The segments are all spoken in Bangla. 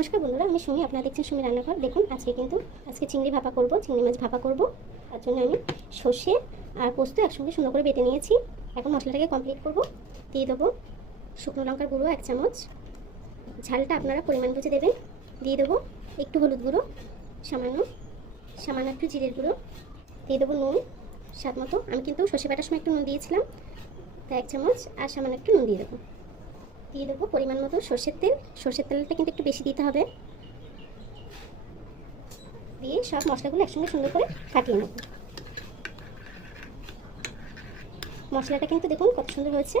নমস্কার বন্ধুরা, আমি সুমি। আপনারা দেখছেন সুমি রান্নাঘর। দেখুন আজকে চিংড়ি ভাপা করব, চিংড়ি মাছ ভাপা করব। তার জন্য আমি সর্ষে আর পোস্ত একসঙ্গে সুন্দর করে বেটে নিয়েছি। এখন মশলাটাকে কমপ্লিট করব। দিয়ে দেবো শুকনো লঙ্কার গুঁড়ো 1 চামচ, ঝালটা আপনারা পরিমাণ বুঝে দেবেন। দিয়ে দেবো একটু হলুদ গুঁড়ো, সামান্য একটু জিরের গুঁড়ো। দিয়ে দেবো নুন স্বাদ মতো। আমি কিন্তু সর্ষে বাটার সময় একটু নুন দিয়েছিলাম, তাই 1 চামচ আর সামান্য একটু নুন দিয়ে দেবো। দিয়ে দেবো পরিমাণ মতো সর্ষের তেলটা কিন্তু একটু বেশি দিতে হবে। দিয়ে সব মশলাগুলো একসঙ্গে সুন্দর করে কাটিয়ে নেব। মশলাটা কিন্তু দেখুন কত সুন্দর হয়েছে,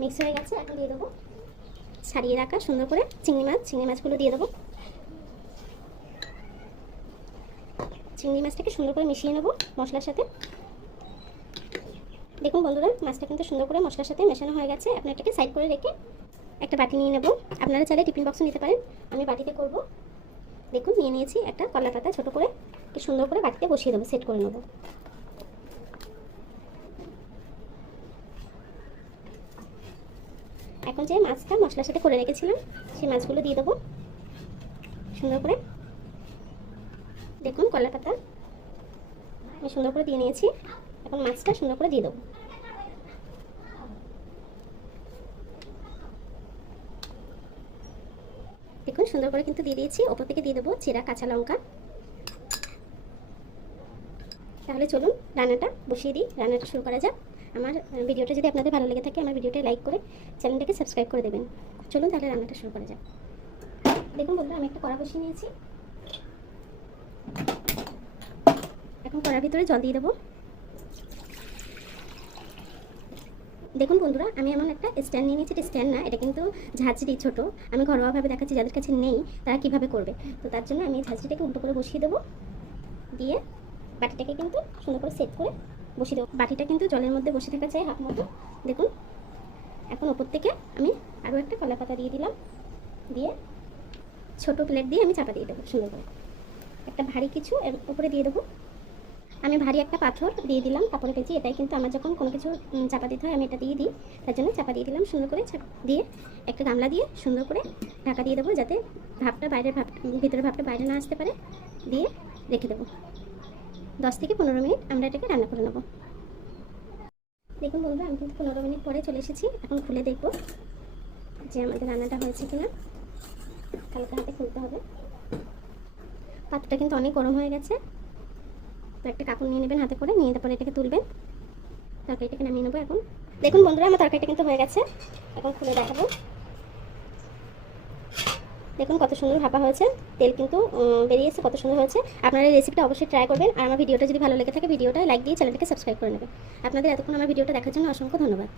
মিক্স হয়ে গেছে। এখন দিয়ে দেবো ছাড়িয়ে রাখা সুন্দর করে চিংড়ি মাছগুলো দিয়ে দেবো। চিংড়ি মাছটাকে সুন্দর করে মিশিয়ে নেব মশলার সাথে। দেখুন বন্ধুরা, মাছটা কিন্তু সুন্দর করে মশলার সাথে মেশানো হয়ে গেছে। আপনি এটাকে সাইড করে রেখে একটা বাটি নিয়ে নেব। আপনারা চাইলে টিফিন বক্সে নিতে পারেন, আমি বাটিতে করব। দেখুন নিয়ে নিয়েছি একটা কলা পাতা, ছোটো করে সুন্দর করে বাটিতে বসিয়ে দেবো, সেট করে নেব। এখন যে মাছটা মশলার সাথে করে রেখেছিলাম সেই মাছগুলো দিয়ে দেবো সুন্দর করে। দেখুন কলা পাতা আমি সুন্দর করে দিয়ে নিয়েছি। এখন মাছটা সুন্দর করে দিয়ে দেবো। দেখুন সুন্দর করে কিন্তু দিয়ে দিয়েছি। ওপর থেকে দিয়ে দেবো চিরা কাঁচা লঙ্কা। তাহলে চলুন রান্নাটা বসিয়ে দিই, রান্নাটা শুরু করা যাক। আমার ভিডিওটা যদি আপনাদের ভালো লেগে থাকে আমার ভিডিওটা লাইক করে চ্যানেলটাকে সাবস্ক্রাইব করে দেবেন। চলুন তাহলে রান্নাটা শুরু করা যাক। দেখুন বন্ধুরা, আমি একটা কড়া বসিয়ে নিয়েছি। এখন কড়ার ভিতরে জল দিয়ে দেবো। দেখুন বন্ধুরা, আমি এমন একটা স্ট্যান্ড নিয়ে নিয়েছি। এটা স্ট্যান্ড না, এটা কিন্তু ঝাঁঝরি ছোট। আমি ঘরোয়াভাবে দেখাচ্ছি, যাদের কাছে নেই তারা কীভাবে করবে। তো তার জন্য আমি ঝাঁঝরিটাকে উল্টো করে বসিয়ে দেবো। দিয়ে বাটিটাকে কিন্তু সুন্দর করে সেট করে বসিয়ে দেবো। বাটিটা কিন্তু জলের মধ্যে বসে থাকা চাই হাফ মতো। দেখুন এখন ওপর থেকে আমি আরও একটা কলা পাতা দিয়ে দিলাম। দিয়ে ছোট প্লেট দিয়ে আমি চাপা দিয়ে দেবো সুন্দর করে। একটা ভারী কিছু এর উপরে দিয়ে দেবো। আমি ভারী একটা পাথর দিয়ে দিলাম, কাপড়ে পেঁচিয়ে। এটাই কিন্তু আমার যখন কোনো কিছু চাপা দিতে হয় আমি এটা দিয়ে দিই, তার জন্য চাপা দিয়ে দিলাম সুন্দর করে। দিয়ে একটা গামলা দিয়ে সুন্দর করে ঢাকা দিয়ে দেবো, যাতে ভিতরের ভাবটা বাইরে না আসতে পারে। দিয়ে রেখে দেবো 10 থেকে 15 মিনিট আমরা এটাকে রান্না করে নেব। দেখুন বন্ধুরা, আমি কিন্তু 15 মিনিট পরে চলে এসেছি। এখন খুলে দেখব যে আমাদের রান্নাটা হয়েছে কিনা। হালকা হাতে খুলতে হবে। পাত্রটা কিন্তু অনেক গরম হয়ে গেছে, তো একটা কাপড় নিয়ে নেবেন হাতে করে, নিয়ে তারপরে এটাকে তুলবেন। তরকারিটাকে নামিয়ে নেবো। এখন দেখুন বন্ধুরা, আমার তরকারিটা কিন্তু হয়ে গেছে। এখন খুলে দেখাবো। দেখুন কত সুন্দর ভাপা হয়েছে, তেল কিন্তু বেরিয়েছে, কত সুন্দর হয়েছে। আপনারা এই রেসিপিটা অবশ্যই ট্রাই করবেন। আর আমার ভিডিওটা যদি ভালো লেগে থাকে ভিডিওটা লাইক দিয়ে চ্যানেলটাকে সাবস্ক্রাইব করে নেবেন। আপনাদের এতক্ষণ আমার ভিডিওটা দেখার জন্য অসংখ্য ধন্যবাদ।